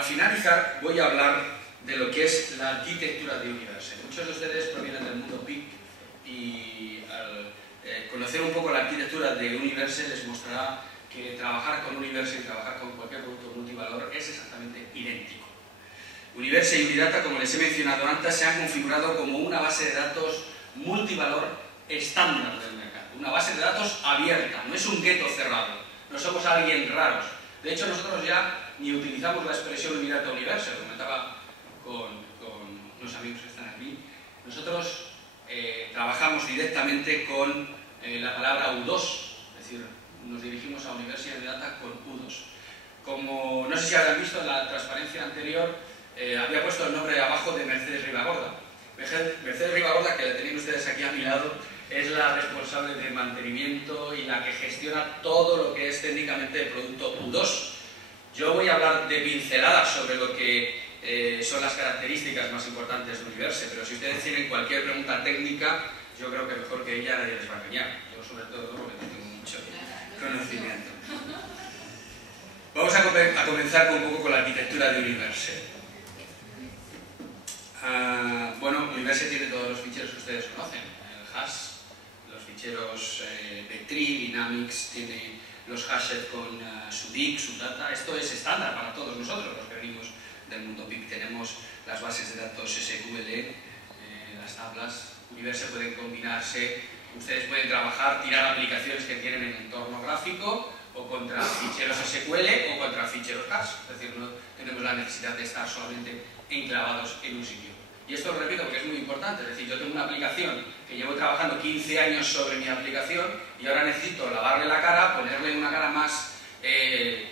Para finalizar, voy a hablar de lo que es la arquitectura de Universe. Muchos de ustedes provienen del mundo PIC y al conocer un poco la arquitectura de Universe les mostrará que trabajar con Universe y trabajar con cualquier producto multivalor es exactamente idéntico. Universe y Unidata, como les he mencionado antes, se han configurado como una base de datos multivalor estándar del mercado. Una base de datos abierta, no es un gueto cerrado, no somos alguien raros. De hecho, nosotros ya ni utilizamos la expresión Unidata Universe, lo comentaba con unos amigos que están aquí. Nosotros trabajamos directamente con la palabra U2, es decir, nos dirigimos a Universe y Unidata con U2. Como no sé si habrán visto en la transparencia anterior, había puesto el nombre abajo de Mercedes Ribagorda. Mercedes Ribagorda, que la tenéis ustedes aquí a mi lado, es la responsable de mantenimiento y la que gestiona todo lo que es técnicamente el producto U2. Yo voy a hablar de pinceladas sobre lo que son las características más importantes de Universe, pero si ustedes tienen cualquier pregunta técnica, yo creo que mejor que ella nadie les va a engañar. Yo sobre todo porque no tengo mucho conocimiento. Vamos a comenzar un poco con la arquitectura de Universe. Bueno, Universe tiene todos los ficheros que ustedes conocen, el hash, los ficheros Vectri, Dynamics, tiene los hashes con su DIC, su data. Esto es estándar para todos nosotros, los que venimos del mundo PIC. Tenemos las bases de datos SQL, las tablas. Universe pueden combinarse, ustedes pueden trabajar, tirar aplicaciones que tienen en entorno gráfico o contra ficheros SQL o contra ficheros hash. Es decir, no tenemos la necesidad de estar solamente enclavados en un sitio. Y esto lo repito porque es muy importante, es decir, yo tengo una aplicación que llevo trabajando 15 años sobre mi aplicación y ahora necesito lavarle la cara, ponerle una cara más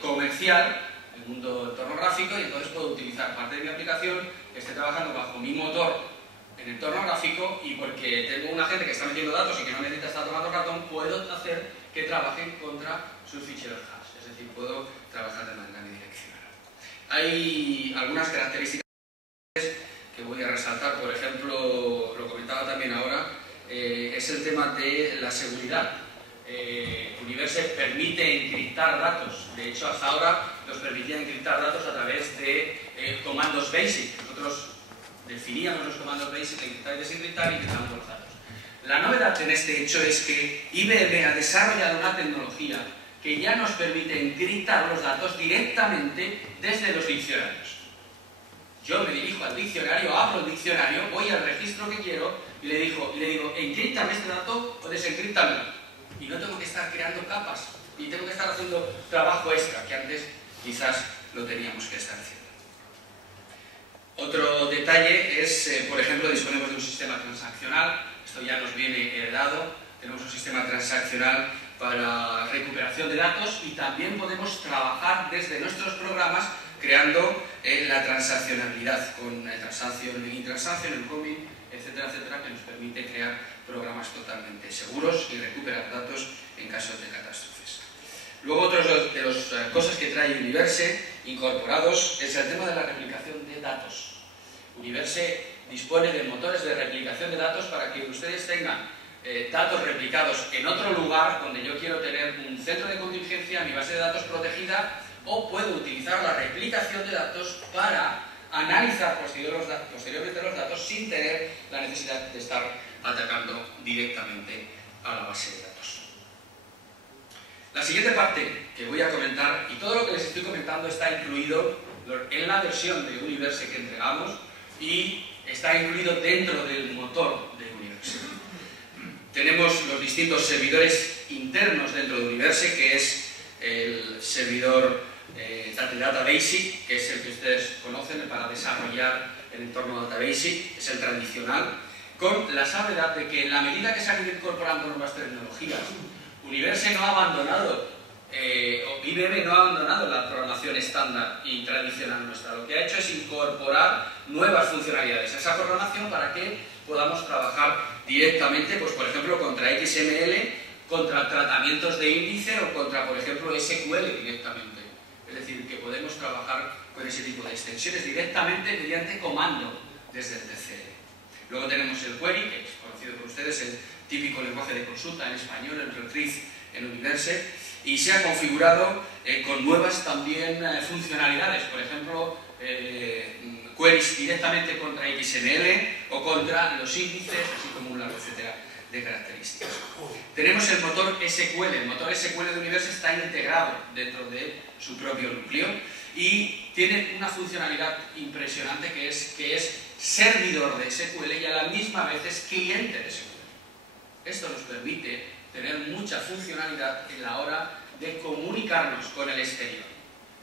comercial, el mundo entorno gráfico, y entonces puedo utilizar parte de mi aplicación que esté trabajando bajo mi motor en entorno gráfico, y porque tengo una gente que está metiendo datos y que no necesita estar tomando ratón, puedo hacer que trabajen contra sus ficheros hash, es decir, puedo trabajar de manera bidireccional. Hay algunas características que voy a resaltar, por ejemplo, lo comentaba también ahora, es el tema de la seguridad. Universe permite encriptar datos, de hecho hasta ahora nos permitía encriptar datos a través de comandos BASIC. Nosotros definíamos los comandos BASIC de encriptar y desencriptar y encriptamos los datos. La novedad en este hecho es que IBM ha desarrollado una tecnología que ya nos permite encriptar los datos directamente desde los diccionarios. Yo me dirijo al diccionario, abro el diccionario, voy al registro que quiero y le digo, encriptame este dato o desencriptamelo. Y no tengo que estar creando capas, y tengo que estar haciendo trabajo extra, que antes quizás lo teníamos que estar haciendo. Otro detalle es, por ejemplo, disponemos de un sistema transaccional. Esto ya nos viene heredado. Tenemos un sistema transaccional para recuperación de datos y también podemos trabajar desde nuestros programas creando la transaccionalidad con el transaction, el begin transaction, el coming, etcétera, etcétera, que nos permite crear programas totalmente seguros y recuperar datos en casos de catástrofes. Luego, otra de las cosas que trae Universe incorporados es el tema de la replicación de datos. Universe dispone de motores de replicación de datos para que ustedes tengan datos replicados en otro lugar donde yo quiero tener un centro de contingencia, mi base de datos protegida, o puedo utilizar la replicación de datos para analizar posteriormente los datos sin tener la necesidad de estar atacando directamente a la base de datos. La siguiente parte que voy a comentar, y todo lo que les estoy comentando está incluido en la versión de Universe que entregamos y está incluido dentro del motor de Universe. Tenemos los distintos servidores internos dentro de Universe, que es el servidor Data Basic, que es el que ustedes conocen para desarrollar el entorno Data Basic, es el tradicional, con la salvedad de que en la medida que se han ido incorporando nuevas tecnologías, Universe no ha abandonado, o IBM no ha abandonado la programación estándar y tradicional nuestra. Lo que ha hecho es incorporar nuevas funcionalidades a esa programación para que podamos trabajar directamente, pues por ejemplo, contra XML, contra tratamientos de índice o contra, por ejemplo, SQL directamente. Es decir, que podemos trabajar con ese tipo de extensiones directamente mediante comando desde el TCL. Luego tenemos el query, que es conocido por ustedes, el típico lenguaje de consulta en español, el retrieve en Universe, y se ha configurado con nuevas también funcionalidades, por ejemplo, queries directamente contra XML o contra los índices, así como un largo etcétera de características. Tenemos el motor SQL. El motor SQL de Universe está integrado dentro de su propio núcleo y tiene una funcionalidad impresionante que es servidor de SQL y a la misma vez es cliente de SQL. Esto nos permite tener mucha funcionalidad en la hora de comunicarnos con el exterior.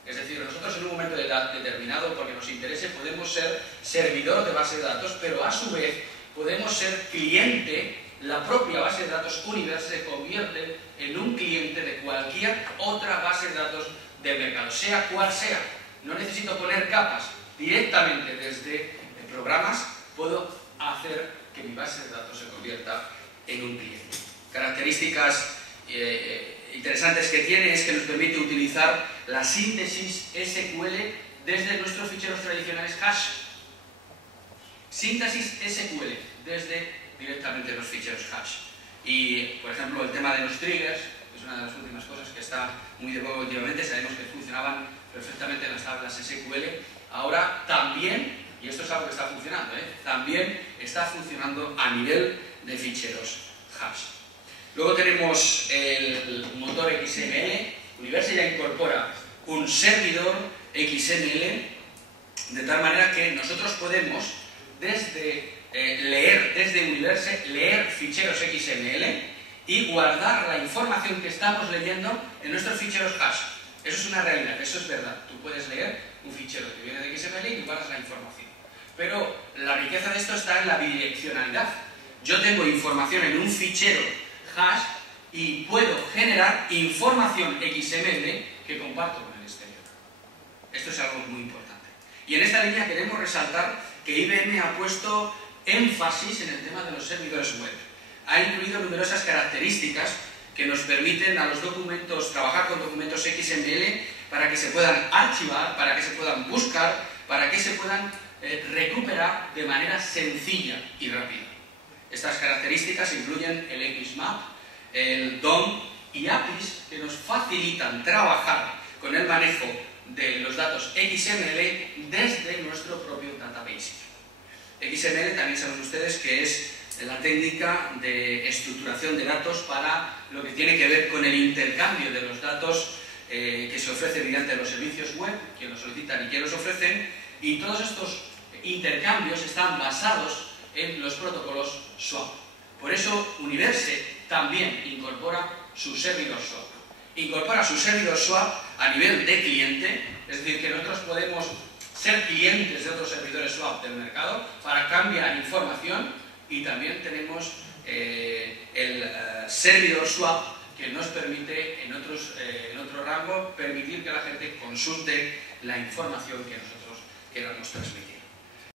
Es decir, nosotros en un momento determinado, porque nos interese, podemos ser servidor de base de datos, pero a su vez podemos ser cliente. La propia base de datos Universe se convierte en un cliente de cualquier otra base de datos del mercado, sea cual sea. No necesito poner capas. Directamente desde programas puedo hacer que mi base de datos se convierta en un cliente. Características interesantes que tiene es que nos permite utilizar la síntesis SQL desde nuestros ficheros tradicionales hash. Síntesis SQL desde directamente los ficheros hash. Y, por ejemplo, el tema de los triggers, que es una de las últimas cosas que está muy de moda últimamente, sabemos que funcionaban perfectamente en las tablas SQL, ahora también, y esto es algo que está funcionando, también está funcionando a nivel de ficheros hash. Luego tenemos el motor XML. Universe ya incorpora un servidor XML de tal manera que nosotros podemos desde Universe leer ficheros XML y guardar la información que estamos leyendo en nuestros ficheros hash. Eso es una realidad, eso es verdad. Tú puedes leer un fichero que viene de XML y guardas la información. Pero la riqueza de esto está en la bidireccionalidad. Yo tengo información en un fichero hash y puedo generar información XML que comparto con el exterior. Esto es algo muy importante. Y en esta línea queremos resaltar que IBM ha puesto énfasis en el tema de los servidores web. Ha incluido numerosas características que nos permiten a los documentos trabajar con documentos XML para que se puedan archivar, para que se puedan buscar, para que se puedan recuperar de manera sencilla y rápida. Estas características incluyen el XMAP, el DOM y APIs que nos facilitan trabajar con el manejo de los datos XML desde nuestro propio database. XML también saben ustedes que es la técnica de estructuración de datos para lo que tiene que ver con el intercambio de los datos que se ofrecen mediante los servicios web, quien los solicitan y quien los ofrecen, y todos estos intercambios están basados en los protocolos SWAP. Por eso Universe también incorpora su servidor SWAP. Incorpora su servidor SWAP a nivel de cliente, es decir, que nosotros podemos ser clientes de otros servidores SWAP del mercado para cambiar información, y también tenemos el servidor SWAP que nos permite en otro rango permitir que la gente consulte la información que nosotros queramos transmitir.